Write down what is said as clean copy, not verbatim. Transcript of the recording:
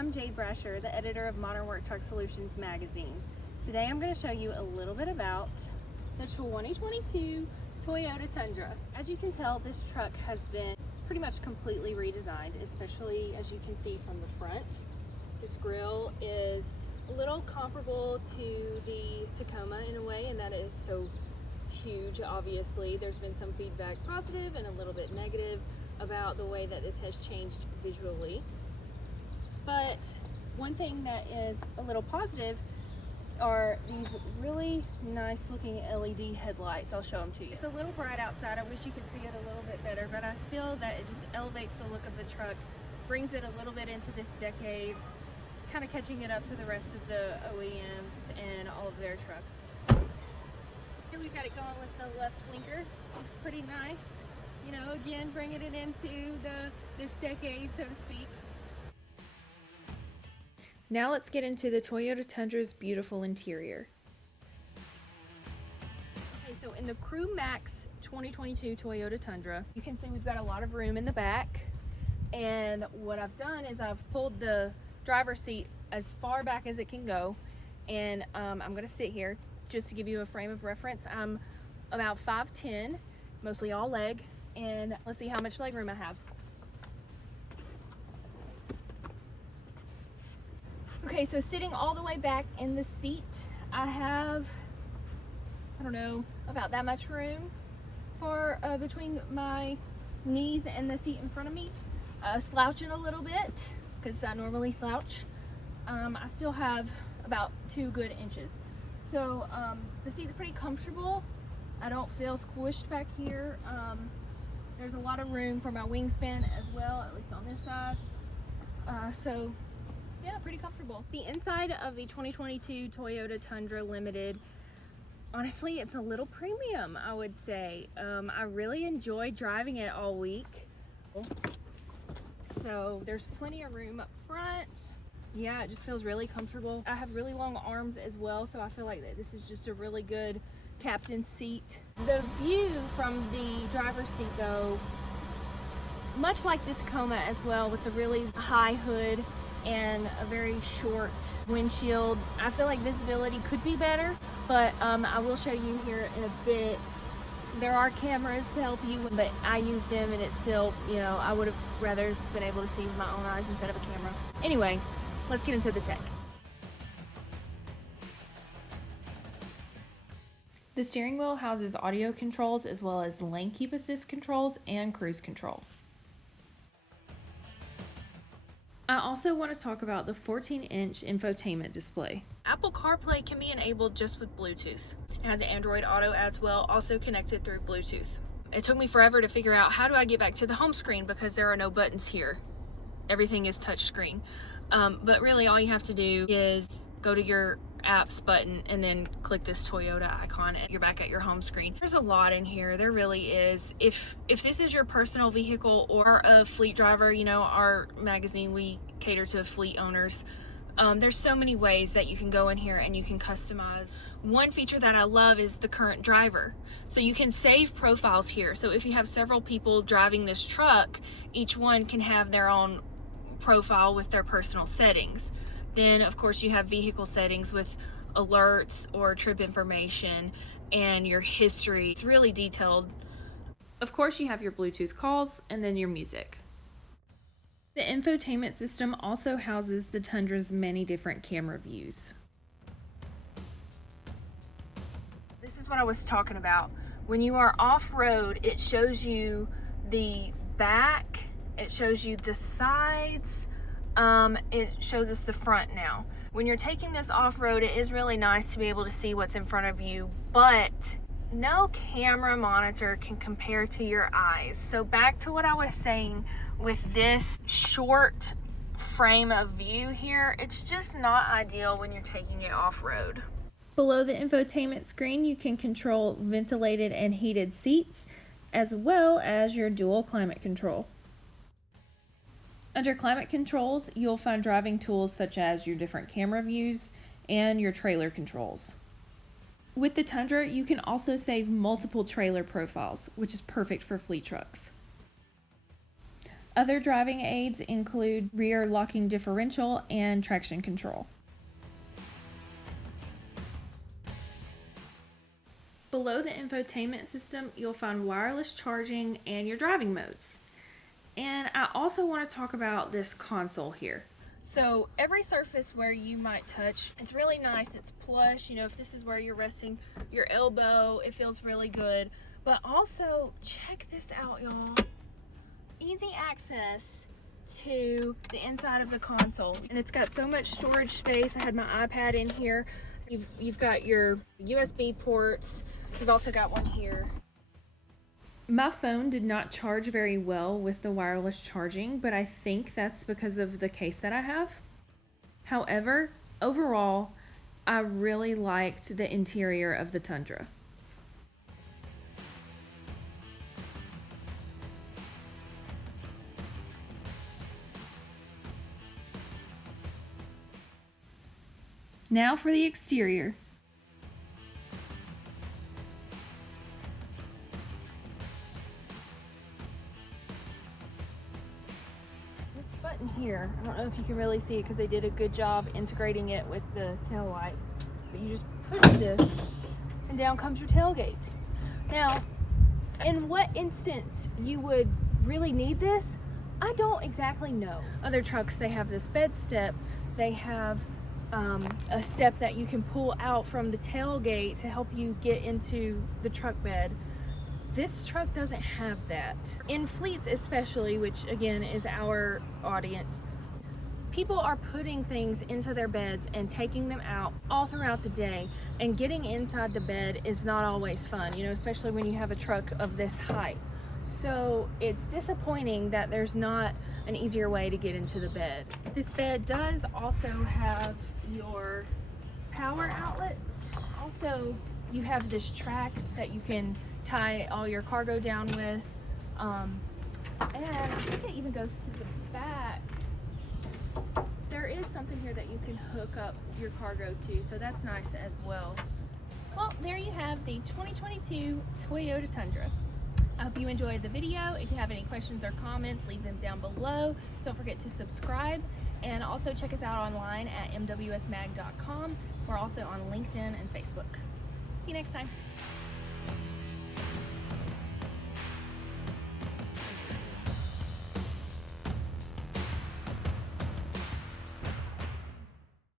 I'm Jade Brasher, the editor of Modern WorkTruck Solutions magazine. Today I'm going to show you a little bit about the 2022 Toyota Tundra. As you can tell, this truck has been pretty much completely redesigned, especially as you can see from the front. This grille is a little comparable to the Tacoma in a way, and that is so huge. Obviously, there's been some feedback, positive and a little bit negative, about the way that this has changed visually. But one thing that is a little positive are these really nice looking LED headlights. I'll show them to you. It's a little bright outside. I wish you could see it a little bit better, but I feel that it just elevates the look of the truck, brings it a little bit into this decade, kind of catching it up to the rest of the OEMs and all of their trucks. Here we've got it going with the left blinker. Looks pretty nice. You know, again, bringing it into this decade, so to speak. Now let's get into the Toyota Tundra's beautiful interior. Okay, so in the Crew Max 2022 Toyota Tundra, you can see we've got a lot of room in the back. And what I've done is I've pulled the driver's seat as far back as it can go. And I'm gonna sit here just to give you a frame of reference. I'm about 5'10", mostly all leg. And let's see how much leg room I have. Okay, so sitting all the way back in the seat, I have, I don't know, about that much room for between my knees and the seat in front of me. Slouching a little bit, because I normally slouch. I still have about 2 good inches. So the seat's pretty comfortable. I don't feel squished back here. There's a lot of room for my wingspan as well, at least on this side. So yeah, pretty comfortable. The inside of the 2022 Toyota Tundra Limited, honestly, it's a little premium, I would say. I really enjoyed driving it all week. So there's plenty of room up front. Yeah, it just feels really comfortable. I have really long arms as well, so I feel like that this is just a really good captain's seat. The view from the driver's seat though, much like the Tacoma as well, with the really high hood and a very short windshield, I feel like visibility could be better, but I will show you here in a bit. There are cameras to help you, but I use them and it's still, you know, I would have rather been able to see with my own eyes instead of a camera. Anyway, let's get into the tech. The steering wheel houses audio controls as well as lane keep assist controls and cruise control. I also want to talk about the 14-inch infotainment display. Apple CarPlay can be enabled just with Bluetooth. It has Android Auto as well, also connected through Bluetooth. It took me forever to figure out how do I get back to the home screen because there are no buttons here. Everything is touch screen. But really all you have to do is go to your apps button and then click this Toyota icon and you're back at your home screen. There's a lot in here, there really is. If this is your personal vehicle or a fleet driver, you know, our magazine, we cater to fleet owners. There's so many ways that you can go in here and you can customize. One feature that I love is the current driver. So you can save profiles here. So if you have several people driving this truck, each one can have their own profile with their personal settings. Then of course you have vehicle settings with alerts or trip information and your history. It's really detailed. Of course you have your Bluetooth calls and then your music. The infotainment system also houses the Tundra's many different camera views. This is what I was talking about. When you are off-road, it shows you the back, it shows you the sides, it shows us the front now. When you're taking this off-road, it is really nice to be able to see what's in front of you, but no camera monitor can compare to your eyes. So back to what I was saying with this short frame of view here, it's just not ideal when you're taking it off-road. Below the infotainment screen, you can control ventilated and heated seats, as well as your dual climate control. Under climate controls, you'll find driving tools such as your different camera views and your trailer controls. With the Tundra, you can also save multiple trailer profiles, which is perfect for fleet trucks. Other driving aids include rear locking differential and traction control. Below the infotainment system, you'll find wireless charging and your driving modes. And I also want to talk about this console here. So every surface where you might touch, it's really nice. It's plush. You know, if this is where you're resting your elbow, it feels really good. But also, check this out, y'all. Easy access to the inside of the console. And it's got so much storage space. I had my iPad in here. You've got your USB ports. You've also got one here. My phone did not charge very well with the wireless charging, but I think that's because of the case that I have. However, overall, I really liked the interior of the Tundra. Now for the exterior. This button here, I don't know if you can really see it because they did a good job integrating it with the tail light. But you just push this and down comes your tailgate. Now, in what instance you would really need this, I don't exactly know. Other trucks, they have this bed step. They have a step that you can pull out from the tailgate to help you get into the truck bed. This truck doesn't have that. In fleets especially, which again is our audience, people are putting things into their beds and taking them out all throughout the day, and getting inside the bed is not always fun, you know, especially when you have a truck of this height. So it's disappointing that there's not an easier way to get into the bed. This bed does also have your power outlets. Also, you have this track that you can tie all your cargo down with. And I think it even goes to the back. There is something here that you can hook up your cargo to, so that's nice as well. Well, there you have the 2022 Toyota Tundra. I hope you enjoyed the video. If you have any questions or comments, leave them down below. Don't forget to subscribe, and also check us out online at mwsmag.com. We're also on LinkedIn and Facebook. See you next time.